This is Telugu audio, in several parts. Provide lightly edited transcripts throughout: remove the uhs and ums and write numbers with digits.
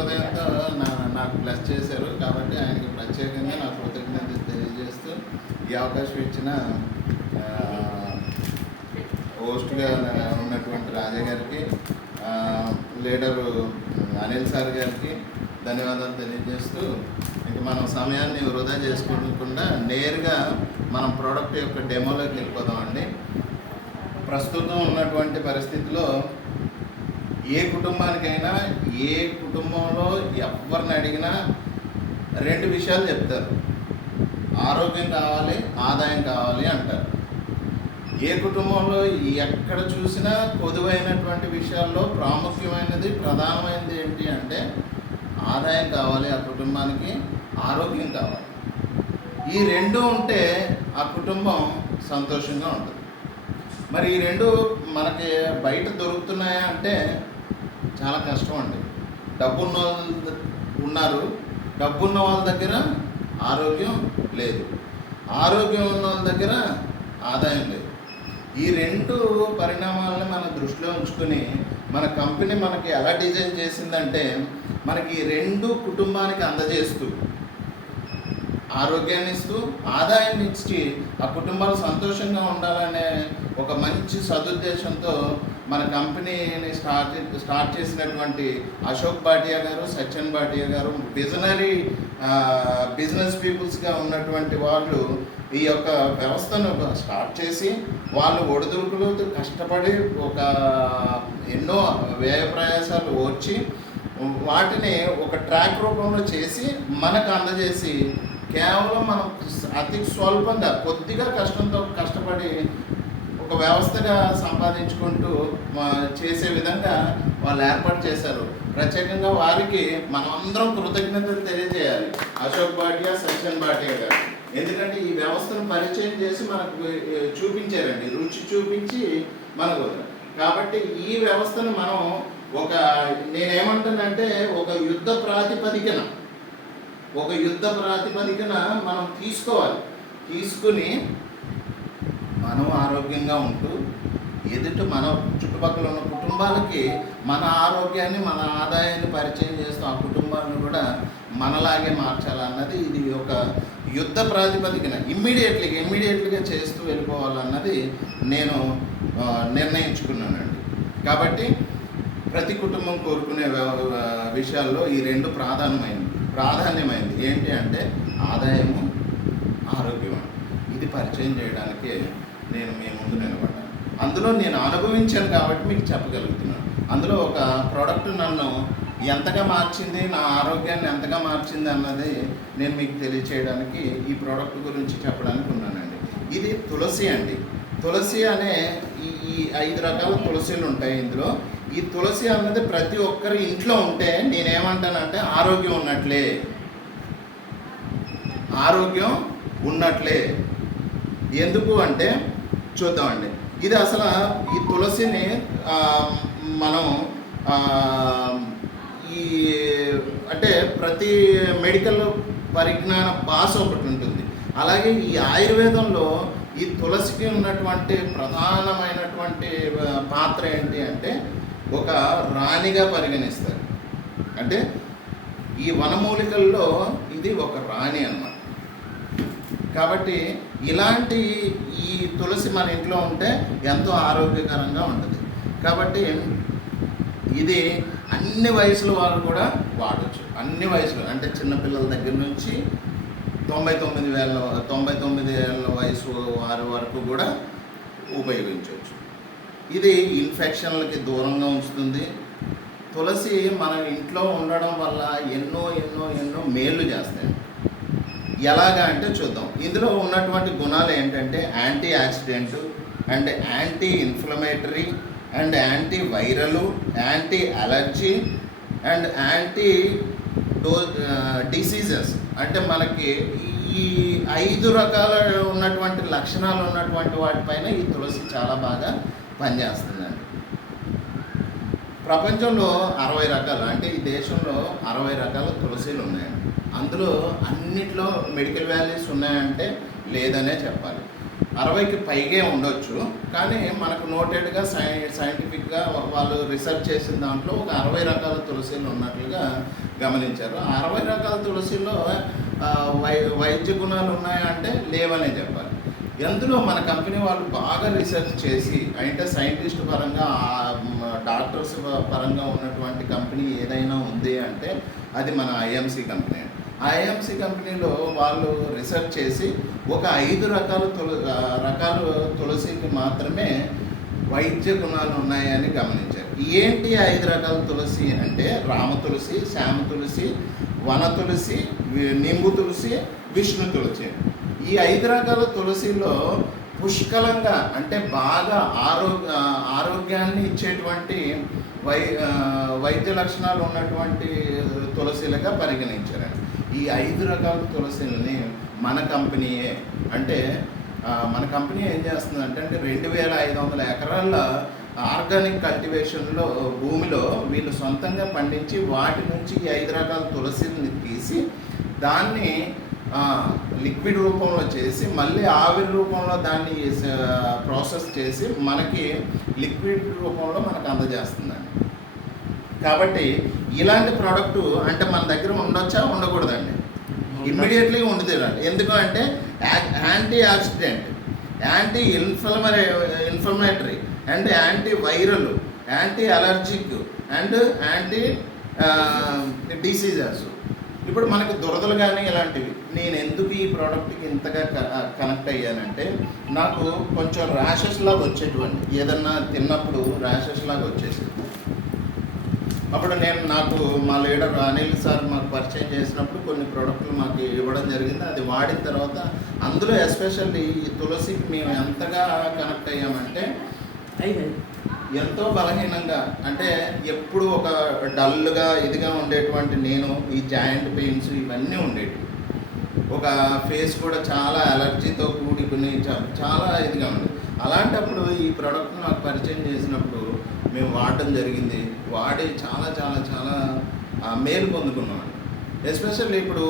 హృదయంతో నాకు బ్లెస్ చేశారు. కాబట్టి ఆయనకి ప్రత్యేకంగా నా కృతజ్ఞతలు తెలియజేస్తూ ఈ అవకాశం ఇచ్చిన హోస్ట్గా ఉన్నటువంటి రాజా గారికి, లీడరు అనిల్ సార్ గారికి ధన్యవాదాలు తెలియజేస్తూ, ఇంక మనం సమయాన్ని వృధా చేసుకోకుండా నేరుగా మనం ప్రోడక్ట్ యొక్క డెమోలోకి వెళ్ళిపోదామండి. ప్రస్తుతం ఉన్నటువంటి పరిస్థితిలో ఏ కుటుంబానికైనా, ఏ కుటుంబంలో ఎవరిని అడిగినా రెండు విషయాలు చెప్తారు: ఆరోగ్యం కావాలి, ఆదాయం కావాలి అంటారు. ఏ కుటుంబంలో ఎక్కడ చూసినా పొదువైనటువంటి విషయాల్లో ప్రాముఖ్యమైనది, ప్రధానమైనది ఏంటి అంటే ఆదాయం కావాలి, ఆ కుటుంబానికి ఆరోగ్యం కావాలి. ఈ రెండు ఉంటే ఆ కుటుంబం సంతోషంగా ఉంటుంది. మరి ఈ రెండు మనకి బయట దొరుకుతున్నాయా అంటే చాలా కష్టం అండి. డబ్బున్న వాళ్ళు ఉన్నారు, డబ్బున్న వాళ్ళ దగ్గర ఆరోగ్యం లేదు, ఆరోగ్యం ఉన్న వాళ్ళ దగ్గర ఆదాయం లేదు. ఈ రెండు పరిణామాలను మన దృష్టిలో ఉంచుకొని మన కంపెనీ మనకి ఎలా డిజైన్ చేసిందంటే, మనకి రెండు కుటుంబానికి అందజేస్తూ, ఆరోగ్యాన్ని ఇస్తూ, ఆదాయాన్ని ఇచ్చి ఆ కుటుంబాలు సంతోషంగా ఉండాలనే ఒక మంచి సదుద్దేశంతో మన కంపెనీని స్టార్ట్ చేసినటువంటి అశోక్ భాటియా గారు, సచిన్ భాటియా గారు విజనరీ బిజినెస్ పీపుల్స్గా ఉన్నటువంటి వాళ్ళు ఈ యొక్క వ్యవస్థను స్టార్ట్ చేసి, వాళ్ళు ఒడిదుడుకులు కష్టపడి ఒక ఎన్నో వ్యయ ప్రయాసాలు వచ్చి వాటిని ఒక ట్రాక్ రూపంలో చేసి మనకు అందజేసి, కేవలం మనం అతి స్వల్పంగా కొద్దిగా కష్టంతో కష్టపడి ఒక వ్యవస్థగా సంపాదించుకుంటూ చేసే విధంగా వాళ్ళు ఏర్పాటు చేశారు. ప్రత్యేకంగా వారికి మనం అందరం కృతజ్ఞతలు తెలియజేయాలి, అశోక్ భాటియా, సచిన్ భాటియా గారు. ఎందుకంటే ఈ వ్యవస్థను పరిచయం చేసి మనకు చూపించారండి, రుచి చూపించి మనకు. కాబట్టి ఈ వ్యవస్థను మనం నేనేమంటానంటే ఒక యుద్ధ ప్రాతిపదికన మనం తీసుకోవాలి. తీసుకుని మనం ఆరోగ్యంగా ఉంటూ మన చుట్టుపక్కల ఉన్న కుటుంబాలకి మన ఆరోగ్యాన్ని, మన ఆదాయాన్ని పరిచయం చేస్తూ ఆ కుటుంబాలను కూడా మనలాగే మార్చాలన్నది ఇది ఒక యుద్ధ ప్రాతిపదికన ఇమ్మీడియట్లీగా చేస్తూ వెళ్ళిపోవాలన్నది నేను నిర్ణయించుకున్నానండి. కాబట్టి ప్రతి కుటుంబం కోరుకునే విషయాల్లో ఈ రెండు ప్రాధాన్యమైనది ఏంటి అంటే ఆదాయము, ఆరోగ్యం. ఇది పరిచయం చేయడానికే నేను మీ ముందు నిలబడ్డాను. అందులో నేను అనుభవించాను కాబట్టి మీకు చెప్పగలుగుతున్నాను. అందులో ఒక ప్రోడక్ట్ నన్ను ఎంతగా మార్చింది, నా ఆరోగ్యాన్ని ఎంతగా మార్చింది అన్నది నేను మీకు తెలియచేయడానికి, ఈ ప్రోడక్ట్ గురించి చెప్పడానికి ఉన్నానండి. ఇది తులసి అండి. తులసి అనే ఈ 5 రకాల తులసిలు ఉంటాయి ఇందులో. ఈ తులసి అన్నది ప్రతి ఒక్కరి ఇంట్లో ఉంటే నేనేమంటానంటే ఆరోగ్యం ఉన్నట్లే. ఎందుకు అంటే చూద్దామండి. ఇది అసలు ఈ తులసిని మనం అంటే ప్రతి మెడికల్ పరిజ్ఞాన భాష ఒకటి ఉంటుంది. అలాగే ఈ ఆయుర్వేదంలో ఈ తులసికి ఉన్నటువంటి ప్రధానమైనటువంటి పాత్ర ఏంటి అంటే ఒక రాణిగా పరిగణిస్తారు. అంటే ఈ వనమూలికల్లో ఇది ఒక రాణి అన్నమాట. కాబట్టి ఇలాంటి ఈ తులసి మన ఇంట్లో ఉంటే ఎంతో ఆరోగ్యకరంగా ఉంటుంది. కాబట్టి ఇది అన్ని వయసుల వాళ్ళు కూడా వాడచ్చు. అన్ని వయసులు అంటే చిన్నపిల్లల దగ్గర నుంచి 99 ఏళ్ళ వయసు వారి వరకు కూడా ఉపయోగించవచ్చు. ఇది ఇన్ఫెక్షన్లకి దూరంగా ఉంచుతుంది. తులసి మన ఇంట్లో ఉండడం వల్ల ఎన్నో మేలు చేస్తాయి. ఎలాగా అంటే చూద్దాం. ఇందులో ఉన్నటువంటి గుణాలు ఏంటంటే anti oxidant and anti inflammatory and anti viral, anti allergy and anti diseases. అంటే మనకి ఈ 5 రకాల ఉన్నటువంటి లక్షణాలు ఉన్నటువంటి వాటిపైన ఈ తులసి చాలా బాగా పనిచేస్తుందండి. ప్రపంచంలో 60 రకాలు, అంటే ఈ దేశంలో 60 రకాల తులసీలు ఉన్నాయండి. అందులో అన్నిట్లో మెడికల్ వాల్యూస్ ఉన్నాయంటే లేదనే చెప్పాలి. 60కి పైగే ఉండొచ్చు. కానీ మనకు నోటెడ్గా సైంటిఫిక్గా వాళ్ళు రీసెర్చ్ చేసిన దాంట్లో ఒక 60 రకాల తులసీలు ఉన్నట్లుగా గమనించారు. 60 రకాల తులసీలో వైద్య గుణాలు ఉన్నాయంటే లేవనే చెప్పాలి. ఎందులో మన కంపెనీ వాళ్ళు బాగా రీసెర్చ్ చేసి, అంటే సైంటిస్ట్ పరంగా డాక్టర్స్ పరంగా ఉన్నటువంటి కంపెనీ ఏదైనా ఉంది అంటే అది మన ఐఎంసీ కంపెనీ. ఐఎంసీ కంపెనీలో వాళ్ళు రీసెర్చ్ చేసి ఒక 5 రకాల తులసికి మాత్రమే వైద్య గుణాలు ఉన్నాయని గమనించారు. ఏంటి 5 రకాల తులసి అంటే రామ తులసి, శ్యామ తులసి, వన తులసి, నింబు తులసి, విష్ణు తులసి. ఈ 5 రకాల తులసిలో పుష్కలంగా అంటే బాగా ఆరోగ్యాన్ని ఇచ్చేటువంటి వైద్య లక్షణాలు ఉన్నటువంటి తులసిలుగా పరిగణించారండి. ఈ 5 రకాల తులసిల్ని మన కంపెనీయే, అంటే మన కంపెనీ ఏం చేస్తుందంటే 2500 ఎకరాల ఆర్గానిక్ కల్టివేషన్లో భూమిలో వీళ్ళు సొంతంగా పండించి వాటి నుంచి ఈ 5 రకాల తులసిని తీసి దాన్ని లిక్విడ్ రూపంలో చేసి మళ్ళీ ఆవిరి రూపంలో దాన్ని ప్రాసెస్ చేసి మనకి లిక్విడ్ రూపంలో మనకు అందజేస్తుందండి. కాబట్టి ఇలాంటి ప్రోడక్టు అంటే మన దగ్గర ఉండొచ్చా ఉండకూడదండి? ఇమ్మీడియట్లీ ఉండి తీరాలి. ఎందుకంటే anti oxidant, anti inflammatory and anti viral, anti allergic and anti diseases. ఇప్పుడు మనకు దురదలు కానీ ఇలాంటివి. నేను ఎందుకు ఈ ప్రోడక్ట్కి ఇంతగా కనెక్ట్ అయ్యానంటే నాకు కొంచెం ర్యాషెస్ లాగా వచ్చేటువంటి, ఏదన్నా తిన్నప్పుడు ర్యాషెస్ లాగా వచ్చేసి అప్పుడు నాకు మా లీడర్ అనిల్ సార్ మాకు పరిచయం చేసినప్పుడు కొన్ని ప్రోడక్ట్లు మాకు ఇవ్వడం జరిగింది. అది వాడిన తర్వాత అందులో ఎస్పెషల్లీ ఈ తులసికి మేము ఎంతగా కనెక్ట్ అయ్యామంటే ఎంతో బలహీనంగా, అంటే ఎప్పుడు ఒక డల్గా ఇదిగా ఉండేటువంటి నేను ఈ జాయింట్ పెయిన్స్ ఇవన్నీ ఉండేవి. ఒక ఫేస్ కూడా చాలా అలర్జీతో కూడుకుని చాలా ఇదిగా ఉండేది. అలాంటప్పుడు ఈ ప్రోడక్ట్ నాకు పరిచయం చేసినప్పుడు మేము వాడడం జరిగింది. వాడి చాలా చాలా చాలా మేలు పొందుకున్నాం. ఎస్పెషల్లీ ఇప్పుడు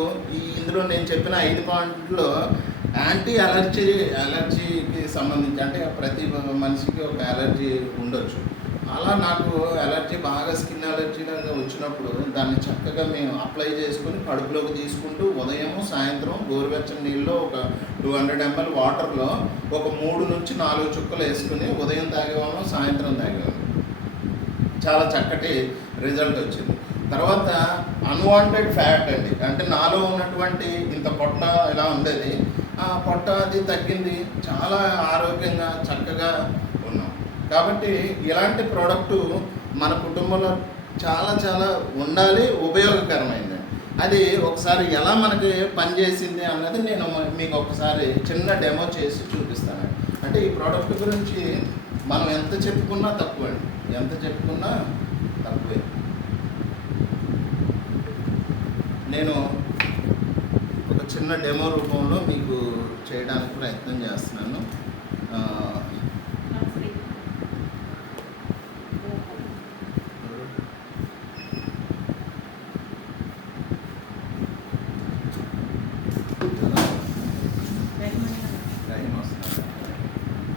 ఇందులో నేను చెప్పిన 5 పాయింట్లో అలర్జీకి సంబంధించి, అంటే ప్రతి మనిషికి ఒక అలర్జీ ఉండొచ్చు. అలా నాకు అలర్జీ బాగా స్కిన్ అలర్జీలాగా వచ్చినప్పుడు దాన్ని చక్కగా మేము అప్లై చేసుకుని కడుపులోకి తీసుకుంటూ ఉదయము సాయంత్రం గోరువెచ్చని నీళ్ళలో ఒక 200 ml వాటర్లో ఒక 3 నుంచి 4 చుక్కలు వేసుకుని ఉదయం తాగేవాళ్ళం, సాయంత్రం తాగేవాళ్ళం. చాలా చక్కటి రిజల్ట్ వచ్చింది. తర్వాత అన్వాంటెడ్ ఫ్యాట్ అండి, అంటే నాలో ఉన్నటువంటి ఇంత పొట్ట ఇలా ఉండేది, ఆ పొట్ట అది తగ్గింది. చాలా ఆరోగ్యంగా చక్కగా ఉన్నాం. కాబట్టి ఇలాంటి ప్రోడక్టు మన కుటుంబంలో చాలా చాలా ఉండాలి, ఉపయోగకరమైంది. అది ఒకసారి ఎలా మనకి పనిచేసింది అన్నది నేను మీకు ఒకసారి చిన్న డెమో చేసి చూపిస్తాను. అంటే ఈ ప్రోడక్ట్ గురించి మనం ఎంత చెప్పుకున్నా తక్కువ అండి, ఎంత చెప్పుకున్నా తక్కువే. నేను ఒక చిన్న డెమో రూపంలో మీకు చేయడానికి ప్రయత్నం చేస్తున్నాను.